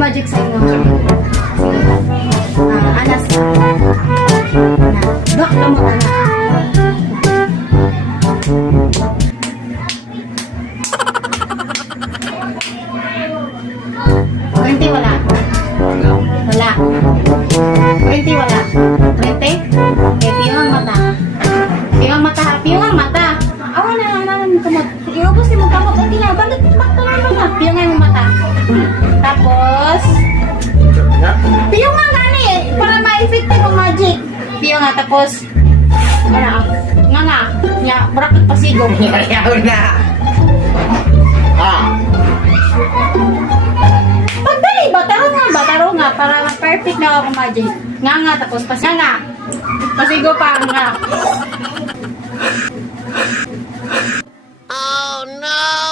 magic sa inyo. Anas ka. Dok lang mo anak. 20 wala. Wala. 20 wala. 20? Okay, piyong ang mata. Piyong ang mata. Piyong ang mata. Awa na kamot. Iubos din mo kamot. Okay na. Bakit mata na? Piyong ang mata. Tapos, piyong nga gani eh. Para ma-effective ang magic. Piyong nga. Tapos, nga. Nya, bracket pasigong. Ayaw na. Pagdali, bataro nga, para perfect na ako magic. Nga, tapos nga. Pasigo pa, nga. Oh no!